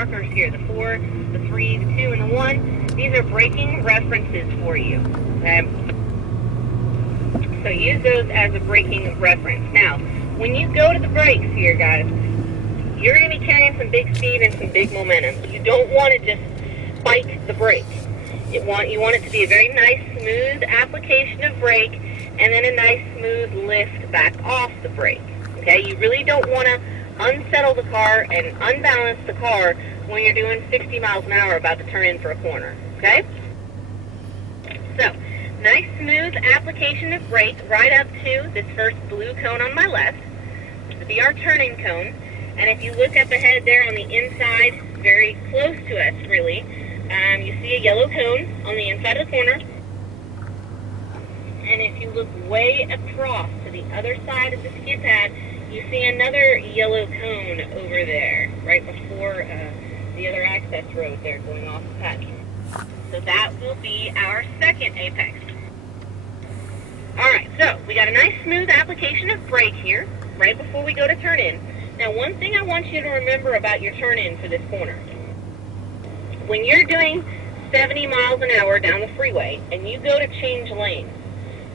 markers here, the 4, the 3, the 2, and the 1. These are braking references for you, okay? So use those as a braking reference. Now, when you go to the brakes here, guys, you're going to be carrying some big speed and some big momentum. You don't want to just spike the brake. You want it to be a very nice, smooth application of brake, and then a nice, smooth lift back off the brake. Okay, you really don't want to unsettle the car and unbalance the car when you're doing 60 miles an hour about to turn in for a corner. Okay? So, nice, smooth application of brake right up to this first blue cone on my left. This will be our turning cone. And if you look up ahead there on the inside, very close to us, really, you see a yellow cone on the inside of the corner. And if you look way across to the other side of the skid pad, you see another yellow cone over there, right before the other access road there going off the pad. So that will be our second apex. Alright, so we got a nice smooth application of brake here, right before we go to turn in. Now, one thing I want you to remember about your turn in for this corner. When you're doing 70 miles an hour down the freeway and you go to change lanes,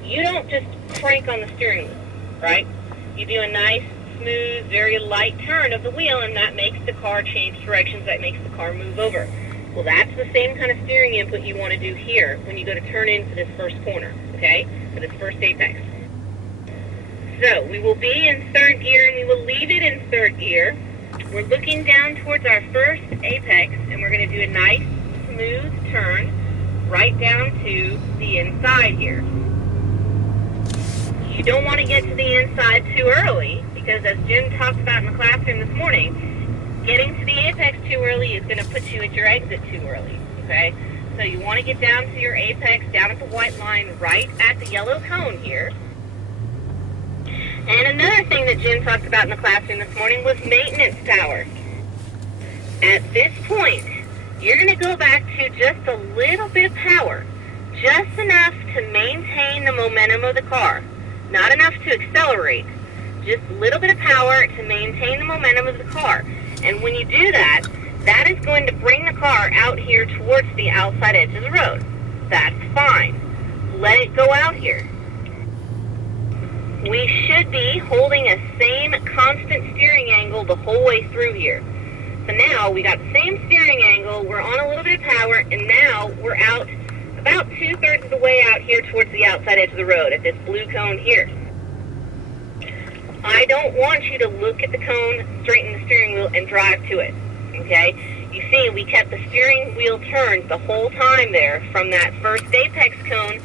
you don't just crank on the steering wheel, right? You do a nice, smooth, very light turn of the wheel, and that makes the car change directions, that makes the car move over. Well, that's the same kind of steering input you want to do here when you go to turn in for this first corner, okay? For this first apex. So, we will be in third gear, and we will leave it in third gear. We're looking down towards our first apex, and we're going to do a nice, smooth turn right down to the inside here. You don't want to get to the inside too early, because as Jim talked about in the classroom this morning, getting to the apex too early is going to put you at your exit too early, okay? So you want to get down to your apex, down at the white line, right at the yellow cone here. And another thing that Jim talked about in the classroom this morning was maintenance power. At this point, you're going to go back to just a little bit of power, just enough to maintain the momentum of the car. Not enough to accelerate, just a little bit of power to maintain the momentum of the car. And when you do that, that is going to bring the car out here towards the outside edge of the road. That's fine. Let it go out here. We should be holding a same constant steering angle the whole way through here. So now we got the same steering angle, we're on a little bit of power, and now we're out about 2/3 of the way out here towards the outside edge of the road at this blue cone here. I don't want you to look at the cone, straighten the steering wheel, and drive to it, okay? You see, we kept the steering wheel turned the whole time there from that first apex cone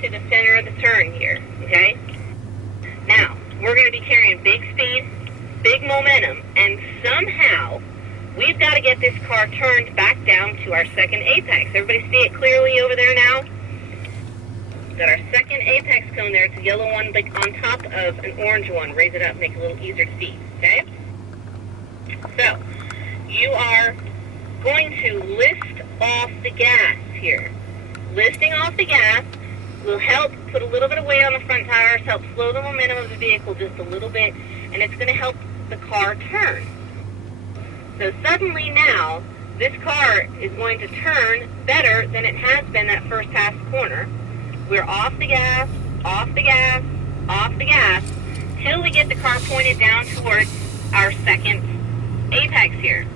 to the center of the turn here, okay? Now, we're going to be carrying big speed, big momentum, and somehow we've got to get this car turned back down to our second apex. Everybody see it clearly over there now? Got our second apex cone there. It's a yellow one on top of an orange one. Raise it up, make it a little easier to see, okay? So, you are going to lift off the gas here. Lifting off the gas will help put a little bit of weight on the front tires, help slow the momentum of the vehicle just a little bit, and it's going to help the car turn. So suddenly now, this car is going to turn better than it has been that first half corner. We're off the gas, off the gas, off the gas, till we get the car pointed down towards our second apex here.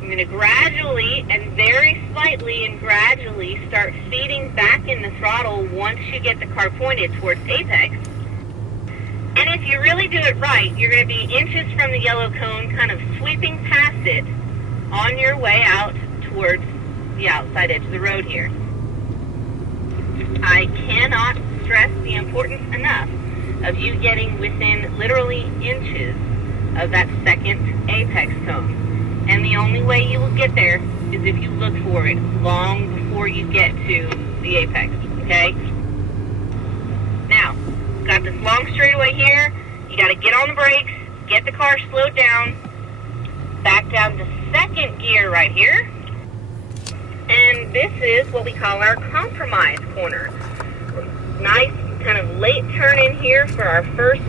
I'm going to gradually and very slightly and gradually start feeding back in the throttle once you get the car pointed towards apex. And if you really do it right, you're going to be inches from the yellow cone, kind of sweeping past it on your way out towards the outside edge of the road here. I cannot stress the importance enough of you getting within literally inches of that second apex cone. And the only way you will get there is if you look for it long before you get to the apex, okay? Now, got this long straightaway here. You got to get on the brakes, get the car slowed down, back down to second gear right here. And this is what we call our compromise corner. Nice kind of late turn in here for our first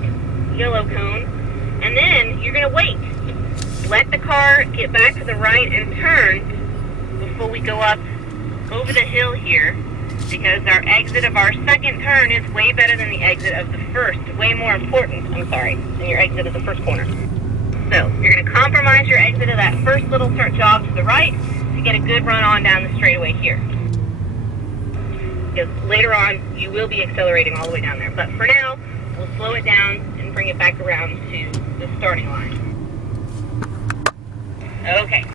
yellow cone. And then you're going to wait. let the car get back to the right and turn before we go up over the hill here, because our exit of our second turn is way better than the exit of the first, way more important, I'm sorry, than your exit of the first corner. So you're going to compromise your exit of that first little jog to the right to get a good run on down the straightaway here. Because later on, you will be accelerating all the way down there. But for now, we'll slow it down and bring it back around to the starting line. Okay.